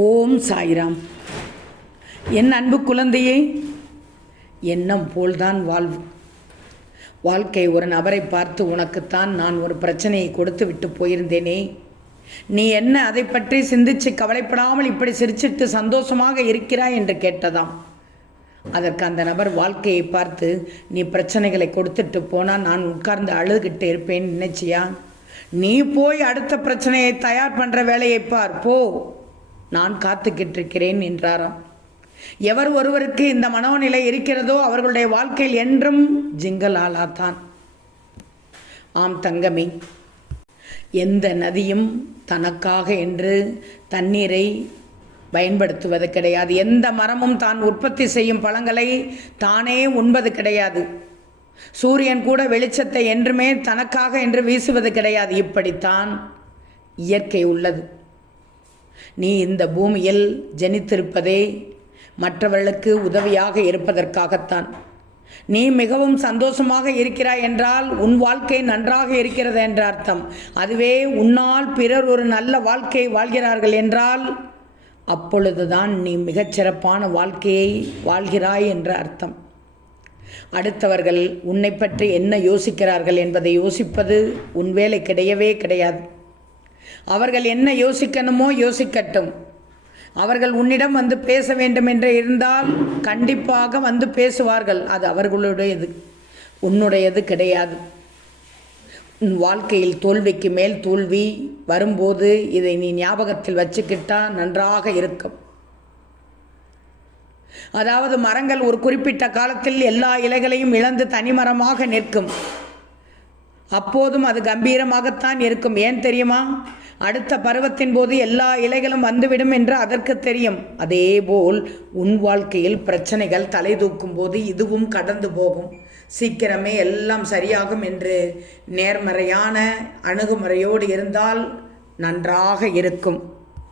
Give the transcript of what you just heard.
ஓம் சாய்ராம். என் அன்பு குழந்தையே, எண்ணம் போல்தான் வாழ்வு. வாழ்க்கை ஒரு நபரை பார்த்து உனக்குத்தான் நான் ஒரு பிரச்சனையை கொடுத்து விட்டு போயிருந்தேனே, நீ என்ன அதை பற்றி சிந்திச்சு கவலைப்படாமல் இப்படி சிரிச்சிட்டு சந்தோஷமாக இருக்கிறாய் என்று கேட்டதாம். அதற்கு அந்த நபர் வாழ்க்கையை பார்த்து, நீ பிரச்சனைகளை கொடுத்துட்டு போனால் நான் உட்கார்ந்து அழுதுகிட்டு இருப்பேன் நினைச்சியா? நீ போய் அடுத்த பிரச்சனையை தயார் பண்ணுற வேலையை பார், போ, நான் காத்துக்கிட்டு இருக்கிறேன் என்றாராம். எவர் ஒருவருக்கு இந்த மனோநிலை இருக்கிறதோ அவர்களுடைய வாழ்க்கையில் என்றும் ஜிங்கலாலாத்தான். ஆம் தங்கமே, எந்த நதியும் தனக்காக என்று தண்ணீரை பயன்படுத்துவது கிடையாது. எந்த மரமும் தான் உற்பத்தி செய்யும் பழங்களை தானே உண்பது கிடையாது. சூரியன் கூட வெளிச்சத்தை என்றுமே தனக்காக என்று வீசுவது கிடையாது. இப்படித்தான் இயற்கை உள்ளது. நீ இந்த பூமியில் ஜனித்திருப்பதே மற்றவர்களுக்கு உதவியாக இருப்பதற்காகத்தான். நீ மிகவும் சந்தோஷமாக இருக்கிறாய் என்றால் உன் வாழ்க்கை நன்றாக இருக்கிறது என்ற அர்த்தம். அதுவே உன்னால் பிறர் ஒரு நல்ல வாழ்க்கையை வாழ்கிறார்கள் என்றால் அப்பொழுதுதான் நீ மிகச்சிறப்பான வாழ்க்கையை வாழ்கிறாய் என்ற அர்த்தம். அடுத்தவர்கள் உன்னை பற்றி என்ன யோசிக்கிறார்கள் என்பதை யோசிப்பது உன் வேலை கிடையவே கிடையாது. அவர்கள் என்ன யோசிக்கணுமோ யோசிக்கட்டும். அவர்கள் உன்னிடம் வந்து பேச வேண்டும் என்று இருந்தால் கண்டிப்பாக வந்து பேசுவார்கள். அது அவர்களுடையது, உன்னுடையது கிடையாது. உன் வாழ்க்கையில் தோல்விக்கு மேல் தோல்வி வரும்போது இதை நீ ஞாபகத்தில் வச்சுக்கிட்டா நன்றாக இருக்கும். அதாவது மரங்கள் ஒரு குறிப்பிட்ட காலத்தில் எல்லா இலைகளையும் இழந்து தனிமரமாக நிற்கும். அப்போதும் அது கம்பீரமாகத்தான் இருக்கும். ஏன் தெரியுமா? அடுத்த பருவத்தின் போது எல்லா இலைகளும் வந்துவிடும் என்று அதற்கு தெரியும். அதேபோல் உன் வாழ்க்கையில் பிரச்சனைகள் தலை தூக்கும் போது இதுவும் கடந்து போகும். சீக்கிரமே எல்லாம் சரியாகும் என்று நேர்மறையான அணுகுமுறையோடு இருந்தால் நன்றாக இருக்கும்.